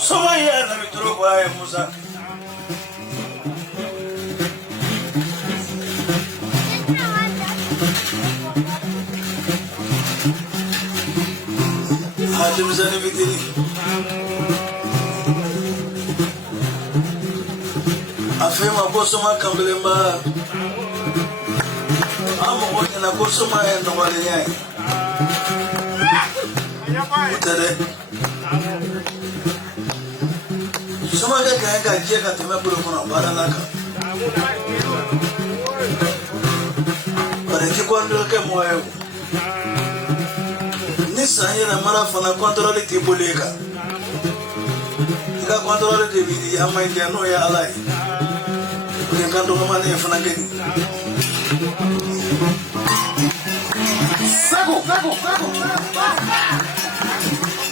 Somaya na mitro kwa Musa. Hadim zani bitiri. Afema kosoma kambelemba. Amo wote na kosoma eno wale nyai. Utere. Soma kaka kia katema bulu kuna bara naka. Pare kikondo ke moyo. Nisa hira mara fana controle tiboleka. Ika controle de bidi ama india no ya alai. Kando kama ne fana gani. Sago.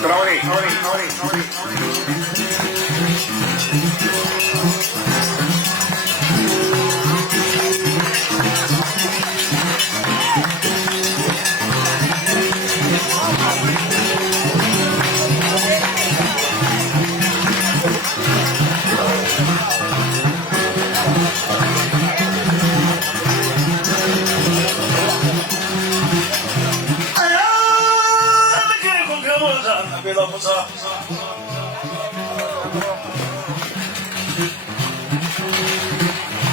Traore. Bela Musa.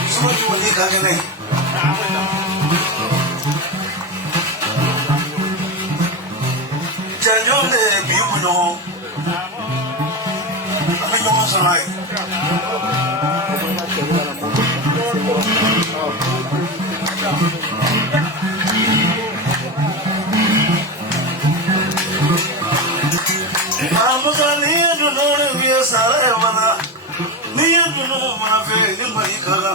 Semua cuma ni kagak ni. Jangan ni biu punya. Apa yang kau salah? Niya duno ne biya sara mana niya duno mana fe ni mari kaga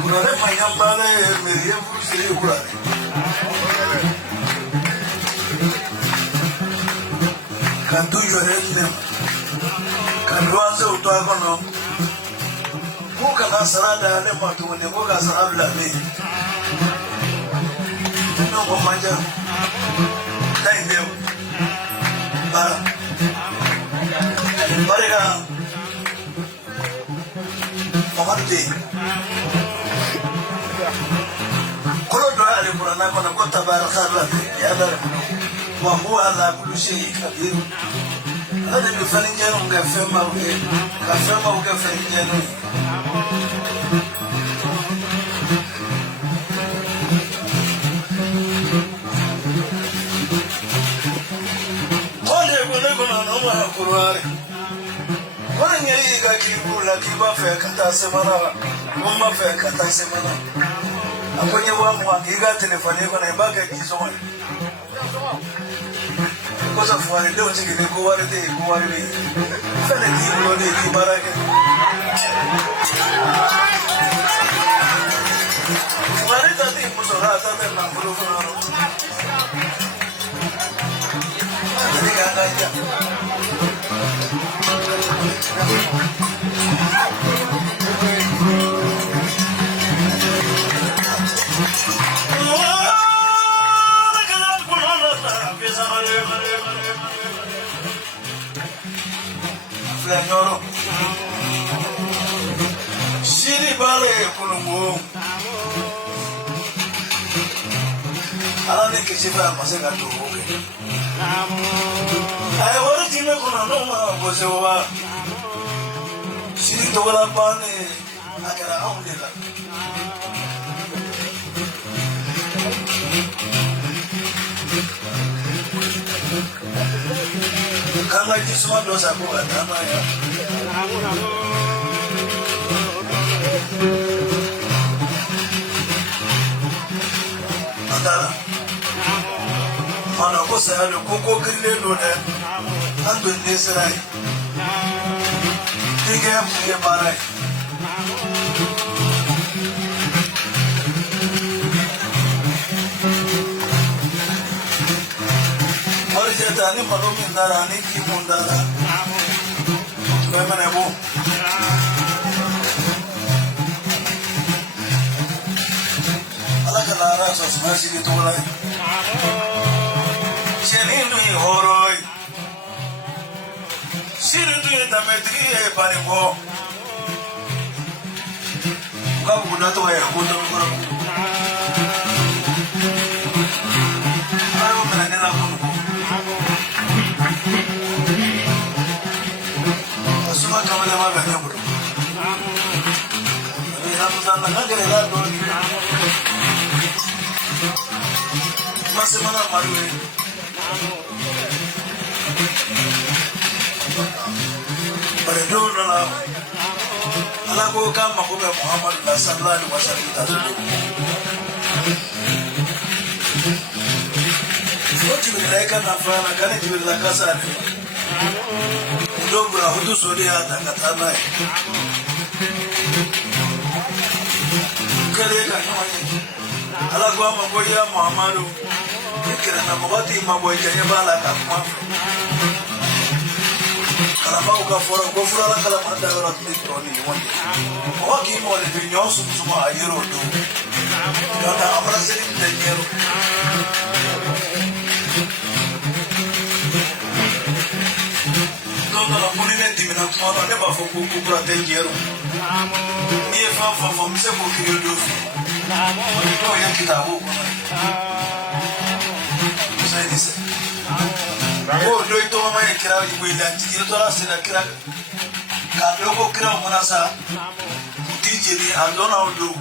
kurare mayam bale meriye fusiri kurare kantu yorende kantu anze utwa kono muka na sarada ne matu ne muka sarabla ne no komanja Mereka mengerti. Kalau doa di Quran aku nak kata barakallah ya dar wahwa ala kulli syai qadir. Ada di falinjana ungefema falinjana. Kurare wannan yayi ga kibula kiba fa kata semana umma fa kata semana akonye wa mu akiga telefone ko na baga kizo ko sa fuare de onje ke ko ware de fele kibulo de kibarake ware ta de musora ta me na bulu ko Sini bale kulungu alane kishiba maseka tuuke ay wori time kuna noma bosewa sini tola pane akara aundela kanga jisuma dosa ko atama ya atara mana ko sa lo ko grille lo ne ando nesrai tige ke barai Tani malu mindara ni ki mundara, kau mana bu? Ala kelara sosmed sini tu mulai. tametri panico. Kamu guna tu ya, guna guna. Aku mana nak guna? Semua kamu dah makan yang buruk. Kamu tak nak kerja dah dulu. Masih mana malu ni? Pada dulu lah. Alaku kan mahu Muhammad sallallahu alaihi wasallam. Waktu mereka nafana kan itu mereka kasar. Dogo hudu sodia takatana. Kale kan alaku mahu ya Muhammadu. Kira nama waktu mahu jadi bala kamma. Kalau mau kafura lah kalau ada orang itu ni wajib. Awak ini mau lebih nyos semua air itu. Kalau amran sering dengar. Kalau pun ini di mana semua ada bafu kuku berada dengar. Ni faham mesti mungkin itu. Itu yang kita tahu. Saya ni. Oh, do itu mama yang kira ibu ilan, itu orang sedang kira. Kalau kau kira merasa dijeli, adona udu.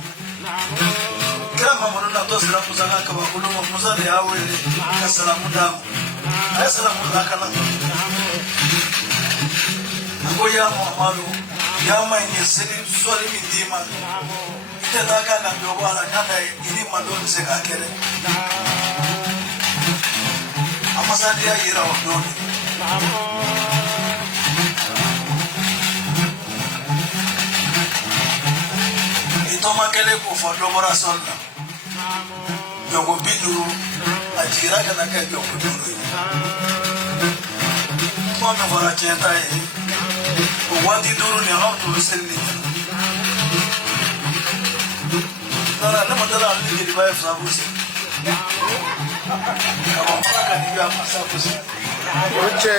Kira mama orang tu sedang pusaka kawakulo, pusaka dia awal, keselamudam, keselamudam kanan. Aku yang malu, yang main sendiri suami mintiman. Kita tak akan berbuat kerana ini malu sekali. Masa dia ira waktu itu makele ko fodo morason jogo bidu ajira kana ka jogo bidu mama fara cheta e wadi duru ni hawtu selli tara na madala ali di bay frabusi. Kalau makan juga masa pusing. Oke.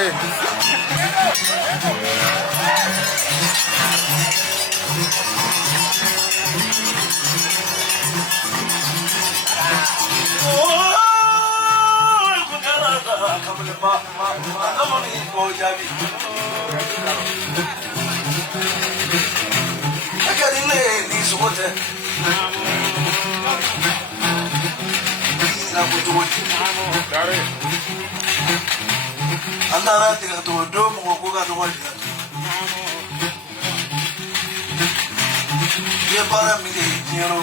Kamu ni kau jadi. Agak ini semua tu. Dari antara tiga tu dua mengukuhkan dua tiga tu. Dia para milih nyero.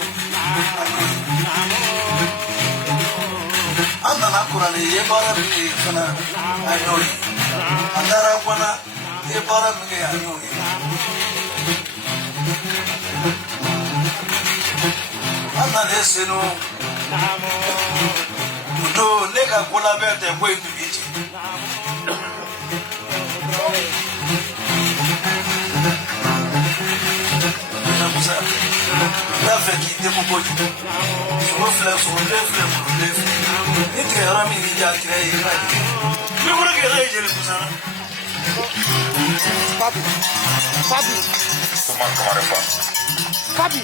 Antara kurang dia para milih kena ayoi. Antara mana dia para milih ayoi. Antara seno. Do neka kula bete boy tu iti. Na musa. La feki de mo boy. Mo flex o le. Ni te rami ni ja kire ira. Ni mo ke re jele musa. Papi. Toma pa. Papi.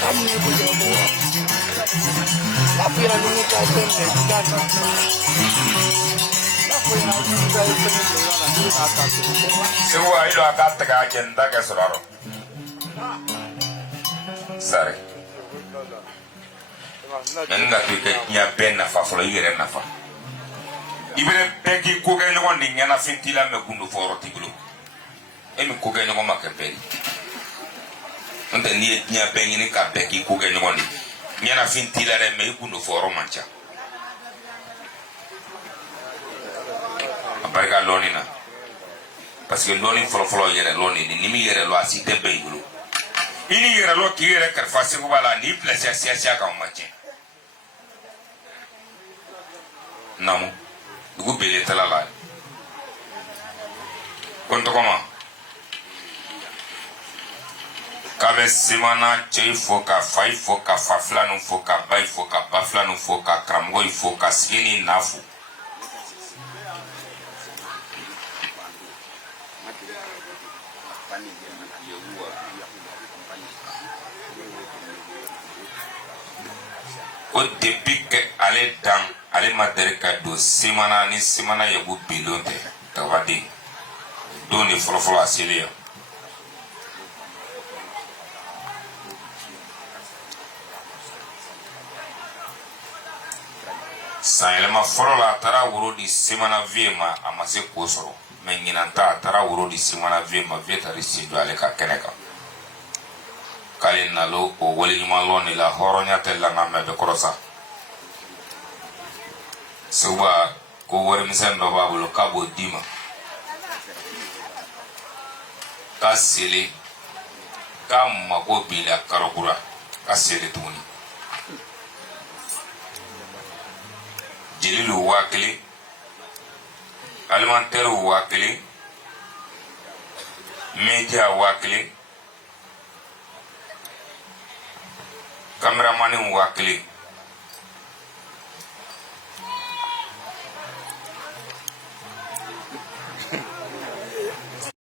Kamu ni boleh bawa. Tapi yang ini kau tengok kan. Tapi yang ini kau tengok ni atas. Semua itu akan tegak agenda ke saudara. Sorry. Nggak tu ke ben nafa, follow ire nafa. Ibre pegi kukai nongon dingnya na fintila me kundu foro tigulu. Emi kukai nongon makepeli. Nte ni nya bengi ni ka beki kukai nongon di. Nyana fintila re me kundu foro mancha. Aparika loni na. Parce que loni folo yere loni ni mi yere lo asite beigulu. Ini yere lo ki yere karfasi ko bala ni place sia ka manche. Namu dugu bele talala konto koma kabe simana chei foka fai foka faflanu foka bai foka baflanu foka kramgoi foka sini nafu o depuis que ale dan ale ma deli ka don semana ni semana yagu bilon tɛ dabaden don de fɔlɔfɔlɔ a selen yan san yɛlɛma fɔlɔ la a taara woro di semana vie ma a ma se k'o sɔrɔ mɛ ɲinan ta a taara woro di semana vie ma vie taara sen don ale ka kɛnɛ kan k'ale nalo o waleɲuman lɔn de la hɔrɔnya tɛ langan mɛ bɛ kɔrɔ sa Seuba ko warimisɛn dɔ b'a bolo k'a b'o d'i ma k'a seli k'a mago b'i la kalo kura ka seli tuguni jelilu 1000 alimentaire 1000 media 1000 cameraman 1000